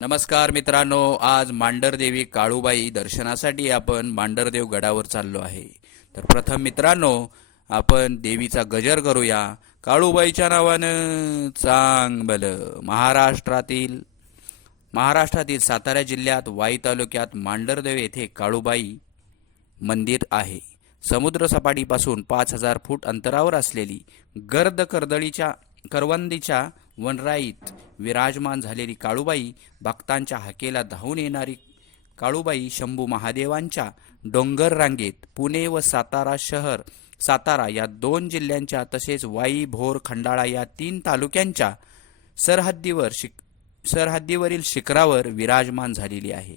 नमस्कार मित्रांनो आज मांडरदेवी काळूबाई दर्शनासाठी आपण मांडरदेव गडावर चाललो आहे. तर प्रथम मित्रांनो आपण देवीचा गजर करूया. काळूबाईच्या नावानं चांग महाराष्ट्रातील महाराष्ट्रातील सातारा जिल्ह्यात वाई तालुक्यात मांडरदेव येथे काळूबाई मंदिर आहे. समुद्र सपाटीपासून पाच हजार फूट अंतरावर असलेली गर्द कर्दळीच्या करवंदीच्या वनराईत विराजमान झालेली काळूबाई भक्तांच्या हाकेला धावून येणारी काळूबाई शंभू महादेवांच्या डोंगर रांगेत पुणे व सातारा शहर सातारा या दोन जिल्ह्यांच्या तसेच वाई भोर खंडाळा या तीन तालुक्यांच्या सरहद्दीवर शिक सरहद्दीवरील शिखरावर विराजमान झालेली आहे.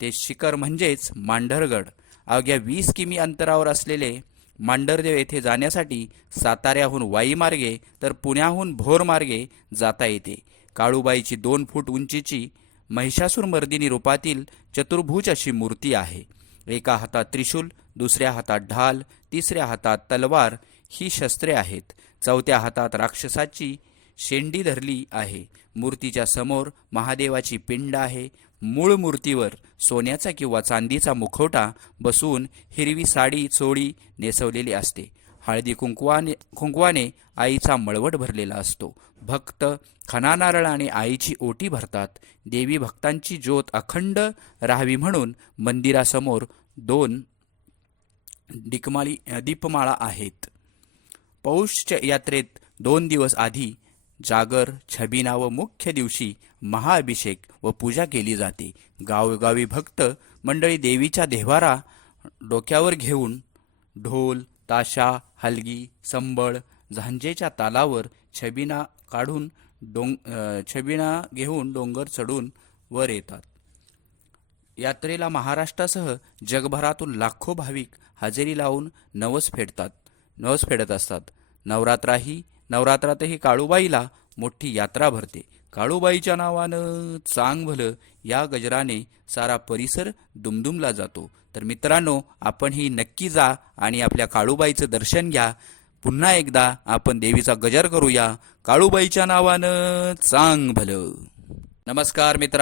ते शिखर म्हणजेच मांढरगड. अवघ्या वीस किमी अंतरावर असलेले मांडरदेव येथे जाण्यासाठी साताऱ्याहून वाई मार्गे तर पुण्याहून भोर मार्गे जाता येते. काळूबाईची दोन फूट उंचीची महिषासूरमर्दिनी रूपातील चतुर्भुज अशी मूर्ती आहे. एका हातात त्रिशूल दुसऱ्या हातात ढाल तिसऱ्या हातात तलवार ही शस्त्रे आहेत. चौथ्या हातात राक्षसाची शेंडी धरली आहे. मूर्तीच्या समोर महादेवाची पिंड आहे. मूळ मूर्तीवर सोन्याचा किंवा चांदीचा मुखवटा बसवून हिरवी साडी चोळी नेसवलेली असते. हळदी कुंकवाने कुंकवाने आईचा मळवट भरलेला असतो. भक्त खना नारळाने आईची ओटी भरतात. देवी भक्तांची ज्योत अखंड राहावी म्हणून मंदिरासमोर दोन डिकमाळी दीपमाळा आहेत. पौषच्या यात्रेत दोन दिवस आधी जागर छबिना व मुख्य दिवशी महाअभिषेक व पूजा केली जाते. गावोगावी भक्त मंडळी देवीच्या देवारा डोक्यावर घेऊन ढोल ताशा हलगी संबळ झांजेच्या तालावर छबिना काढून डोंग छबिना घेऊन डोंगर चढून वर येतात. यात्रेला महाराष्ट्रासह जगभरातून लाखो भाविक हजेरी लावून नवस फेडतात नवस फेडत असतात. नवरात्राही नवरात्रातही काळूबाईला मोठी यात्रा भरते. काळूबाईच्या नावानं चांगभलं या गजराने सारा परिसर दुमदुमला जातो. तर मित्रांनो आपण ही नक्की जा आणि आपल्या काळूबाईचं दर्शन घ्या. पुन्हा एकदा आपण देवीचा गजर करूया. काळूबाईच्या नावानं चांग भलं नमस्कार मित्रांनो.